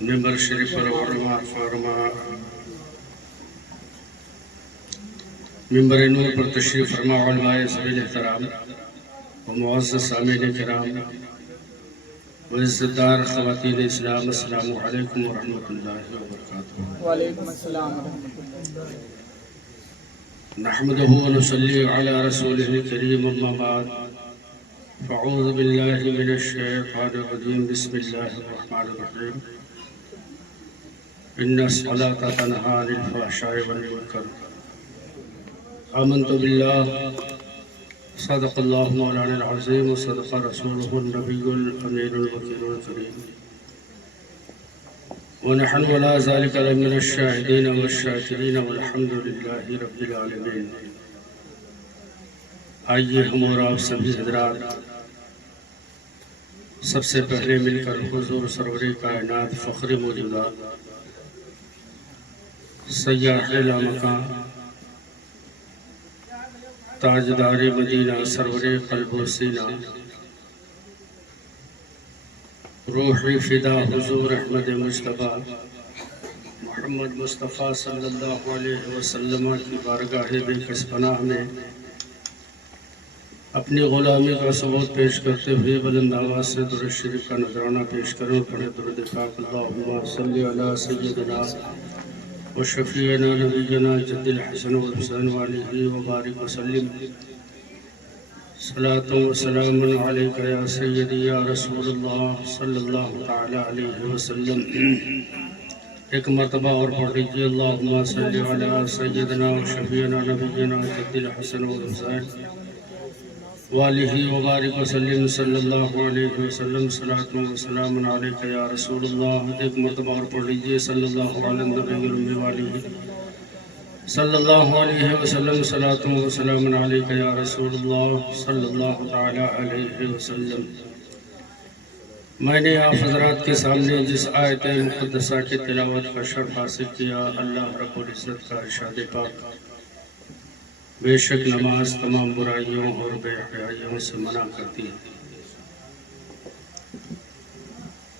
ممبر شریف پر علماء فرما ممبر نور پر تشریف فرما علماء سبیل احترام و معزز سامعین کرام و عزت دار خواتین اسلام، السلام علیکم ورحمۃ اللہ وبرکاتہ۔ وعلیکم السلام ورحمۃ اللہ۔ نحمده ونصلي على رسوله الكريم، اما بعد فاعوذ بالله من الشيطان الرجيم، بسم الله الرحمن الرحيم، ان الصلاة تنهى عن الفحشاء والمنكر، آمنت بالله، صدق الله مولانا العظيم، وصدق رسوله النبي الأمين الوكيل الكريم، ونحن ولا ذلك لمن الشاهدين والشاكرين، والحمد لله رب العالمين۔ آئیے ہم اور آپ سبھی حضرات سب سے پہلے مل کر حضور سرور کائنات فخر موجودات سیاح لامکان تاجدار مدینہ سرور قلب و سینہ روحی فدا حضور احمد مصطفیٰ محمد مصطفیٰ صلی اللہ علیہ وسلم کی بارگاہ بے کس پناہ میں اپنی غلامی کا ثبوت پیش کرتے ہوئے بلند آواز سے درود شریف کا نذرانہ پیش کریں اور پڑھیں درود پاک، اللہم صلی علی سیدنا و شفیعنا نبینا جد الحسن والحسین وآلہ وبارک وسلم، صلاۃ و سلام علیکہ یا سیدی یا رسول اللہ صلی اللہ تعالی علیہ وسلم۔ ایک مرتبہ اور پڑھ لیجیے، اللہم صلی علی سیدنا و شفیعنا نبینا جد الحسن والحسین وآلہ وبارک وسلم، صلی اللہ علیہ وسلم، صلاۃ و سلام علیکہ یا رسول اللہ۔ ایک مرتبہ اور پڑھ لیجیے، صلی اللہ علیہ نبی الأمی وآلہ صلی اللہ علیہ وسلم، صلاۃ و سلام علیکہ یا رسول اللہ صلی اللہ تعالی علیہ وسلم۔ میں نے آپ حضرات کے سامنے جس آیت مقدسہ کی تلاوت کا شرف حاصل کیا، اللہ رب العزت کا ارشاد پاک، بے شک نماز تمام برائیوں اور بے حیائیوں سے منع کرتی ہے۔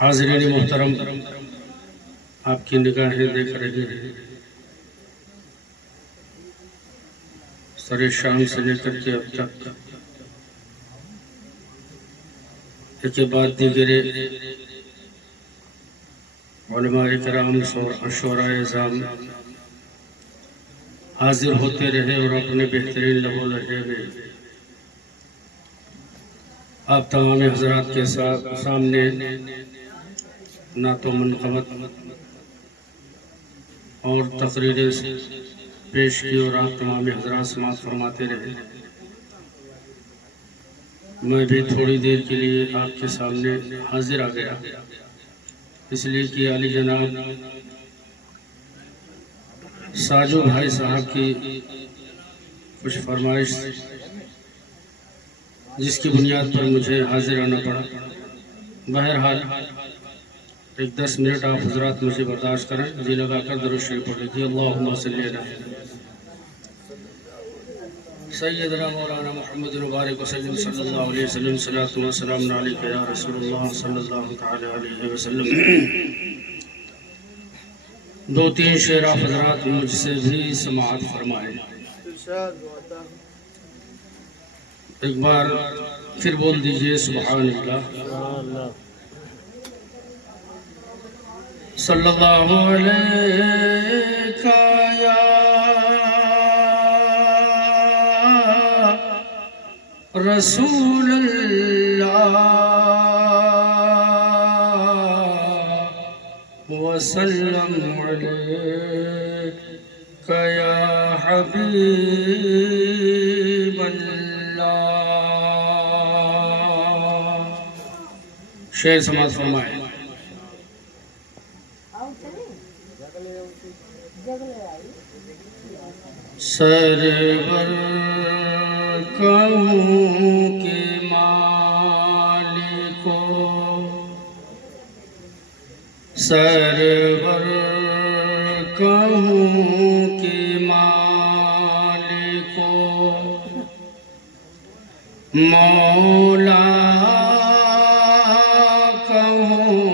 حاضرین محترم، آپ کی نگاہیں دیکھ رہی ہیں، سر شام سے لے کر کے اب تک ایک بعد دیگرے علماء کرام شعراء اعظام حاضر ہوتے رہے اور اپنے بہترین لب و لہجے میں آپ تمام حضرات کے سامنے نعت و منقبت اور تقریریں پیش کی اور آپ تمام حضرات سماعت فرماتے رہے۔ میں بھی تھوڑی دیر کے لیے آپ کے سامنے حاضر آ گیا، اس لیے کہ علی جناب ساجو بھائی صاحب کی کچھ فرمائش جس کی بنیاد پر مجھے حاضر آنا پڑا۔ بہرحال ایک 10 منٹ آپ حضرات مجھے برداشت کریں، جی لگا کر درود شریف پڑھ لیجیے، اللہم صلی علی سیدنا مولانا محمد مبارک وسلم، صلی اللہ علیہ وسلم، صلاۃ و سلام علیکہ یا رسول اللہ صلی اللہ تعالی علیہ وسلم۔ 2-3 شعر آپ حضرات مجھ سے بھی سماعت فرمائیں۔ ایک بار پھر بول دیجئے، سبحان اللہ، صلی اللہ علیکہ یا رسول اللہ وسلم علیکہ یا حبیب اللہ۔ شعر سماعت فرمائیں۔ سرور کہوں کہ مالکو، سرور کہوں کہ مالکو، مولا کہوں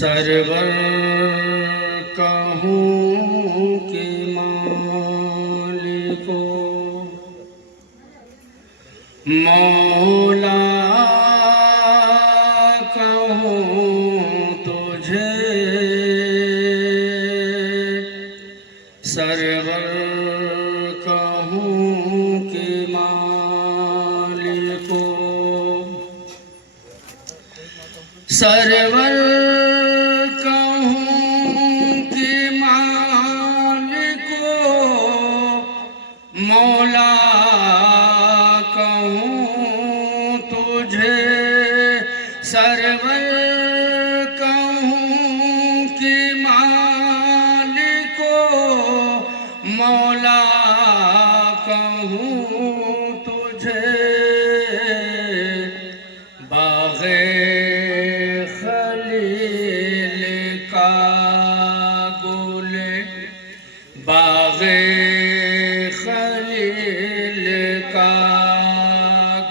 سرور کہوں کہ مالکو مولا کہوں تجھے سرور کہوں کہ مالکو سرور کہوں کہ مالکو مولا کہوں تجھے سرور کہوں کہ مالکو مولا کہوں تجھے باغ خلیل کا گل باغ خلیل کا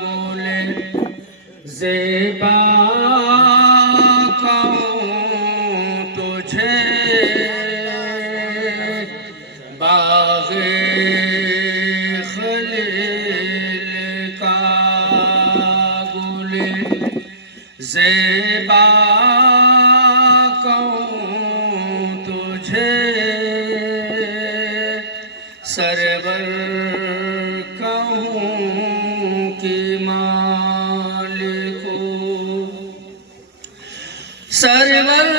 گل زیبا کہوں تجھے باغ خلیل کا گل زیبا کہوں تجھے سرور کہوں کہ مالکو سرور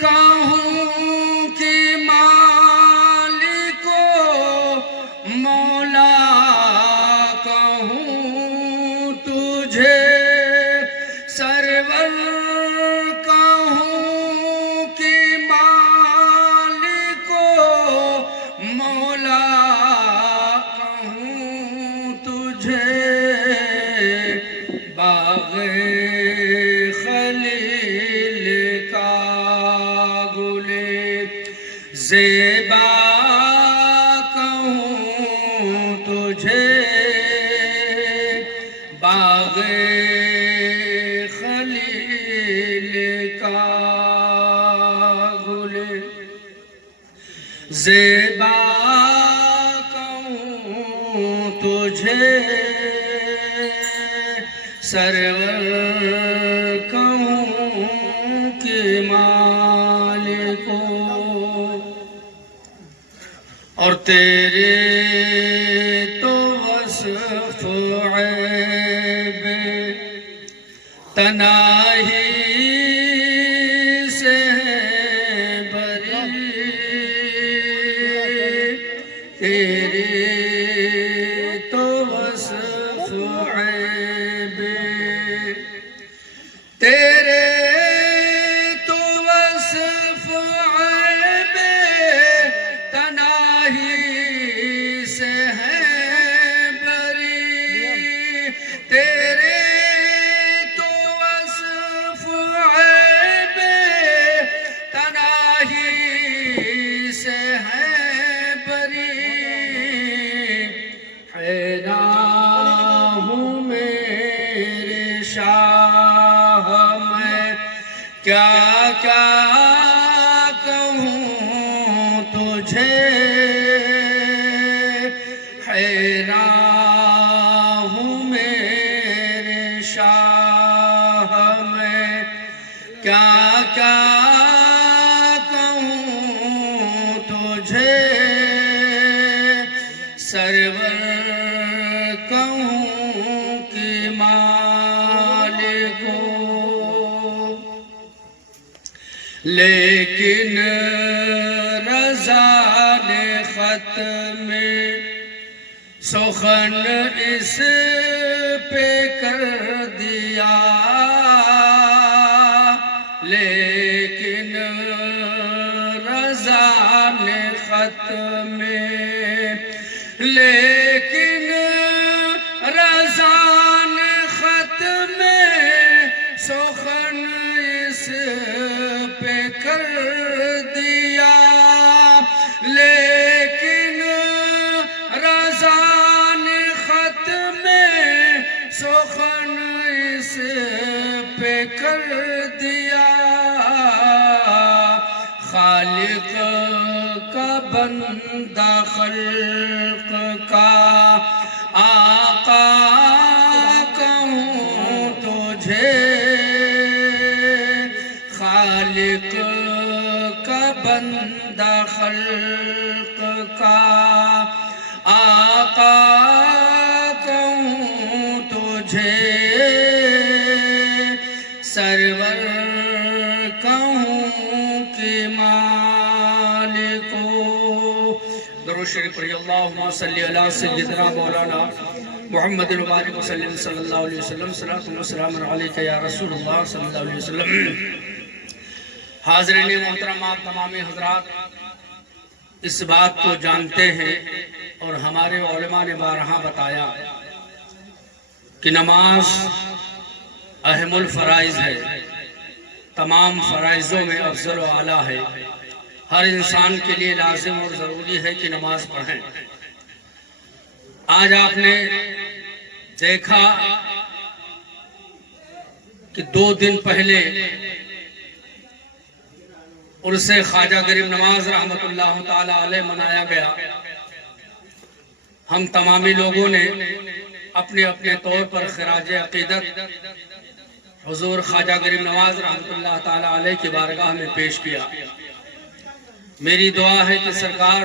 کہوں کہ مالکو مولا کہوں تجھے سرور کہوں کہ مالکو مولا کہوں تجھے باغ خلیل کا گل زیبا کہوں تجھے باغ خلیل کا گل زیبا کہوں تجھے سرور کہوں کہ مالکو اور تیرے تو وصف عیب تنہائی سے بری تیرے تو وصف عیب تیرے تو وصف عیب تنہائی سے ہے بری تیرے تو وصف عیب تنہائی سے ہے بری حیران ہوں میرے شاہ میں کیا کیا کہوں تجھے حیران ہوں میرے شاہ میں کیا کیا کہوں تجھے سرور کہوں کہ مالکو لیکن رضا نے خط میں سخن اس پہ کر دیا لیکن رضا نے خط میں لیکن رضا نے خط میں سخن اس پہ کر دیا لیکن رضا نے خط میں سخن اس پہ کر دیا بندہ خلق کا آقا کہوں تجھے، خالق کا بندہ خلق کا آقا کہوں تجھے، سرور کہوں کہ مالکو۔ درود شریف پڑھیے، اللہم صلی علی سیدنا مولانا محمد المبارک وسلم صلی اللہ علیہ وسلم، صلاۃ و سلام علیک یا رسول اللہ صلی اللہ علیہ وسلم۔ حاضرین محترمات، تمامی حضرات اس بات کو جانتے ہیں اور ہمارے علماء نے بارہا بتایا کہ نماز اہم الفرائض ہے، تمام فرائضوں میں افضل و اعلیٰ ہے، ہر انسان کے لیے لازم اور ضروری ہے کہ نماز پڑھیں۔ آج آپ نے دیکھا کہ 2 دن پہلے عرس خواجہ غریب نواز رحمۃ اللہ تعالی علیہ منایا گیا۔ ہم تمامی لوگوں نے اپنے اپنے طور پر خراج عقیدت حضور خواجہ غریب نواز رحمۃ اللہ تعالی علیہ کی بارگاہ میں پیش کیا۔ میری دعا ہے کہ سرکار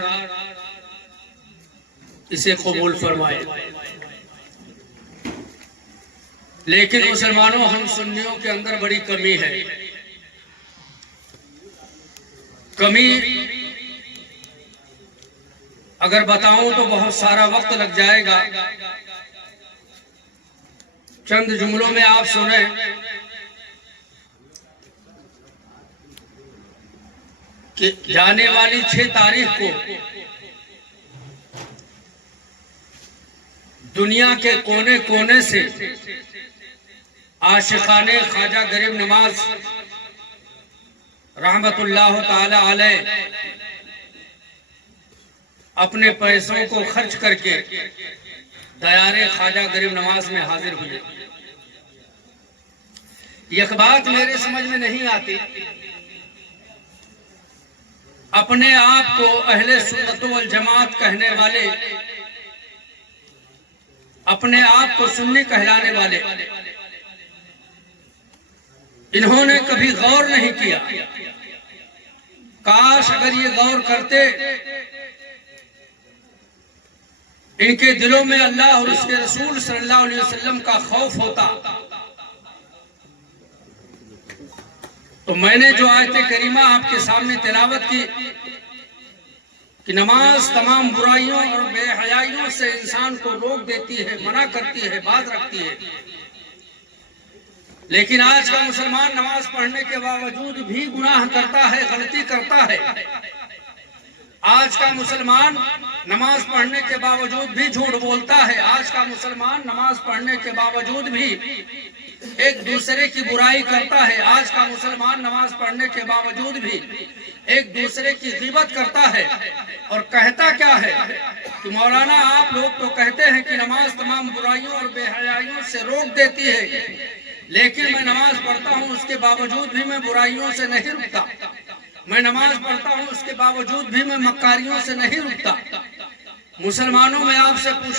اسے قبول فرمائے۔ لیکن مسلمانوں، ہم سنیوں کے اندر بڑی کمی ہے۔ کمی اگر بتاؤں تو بہت سارا وقت لگ جائے گا۔ چند جملوں میں آپ سنیں کہ جانے والی 6 تاریخ کو دنیا کے کونے کونے سے عاشقان خواجہ غریب نواز رحمت اللہ تعالی علیہ اپنے پیسوں کو خرچ کر کے دیار خواجہ غریب نواز میں حاضر ہوئے۔ یہ بات میرے سمجھ میں نہیں آتی، اپنے آپ کو اہل سنت والجماعت کہنے والے، اپنے آپ کو سنی کہلانے والے، انہوں نے کبھی غور نہیں کیا۔ کاش اگر یہ غور کرتے، ان کے دلوں میں اللہ اور اس کے رسول صلی اللہ علیہ وسلم کا خوف ہوتا، تو میں نے جو آیت کریمہ آپ کے سامنے تلاوت کی کہ نماز تمام برائیوں اور بے حیائیوں سے انسان کو روک دیتی ہے، منع کرتی ہے، باز رکھتی ہے، لیکن آج کا مسلمان نماز پڑھنے کے باوجود بھی گناہ کرتا ہے، غلطی کرتا ہے۔ آج کا مسلمان نماز پڑھنے کے باوجود بھی جھوٹ بولتا ہے۔ آج کا مسلمان نماز پڑھنے کے باوجود بھی ایک دوسرے کی برائی کرتا ہے۔ آج کا مسلمان نماز پڑھنے کے باوجود بھی ایک دوسرے کی غیبت کرتا ہے، اور کہتا کیا ہے کہ مولانا آپ لوگ تو کہتے ہیں کہ نماز تمام برائیوں اور بے حیائیوں سے روک دیتی ہے، لیکن میں نماز پڑھتا ہوں اس کے باوجود بھی میں برائیوں سے نہیں رکتا، میں نماز پڑھتا ہوں اس کے باوجود بھی میں مکاریوں سے نہیں رکتا۔ مسلمانوں میں آپ سے پوچھنا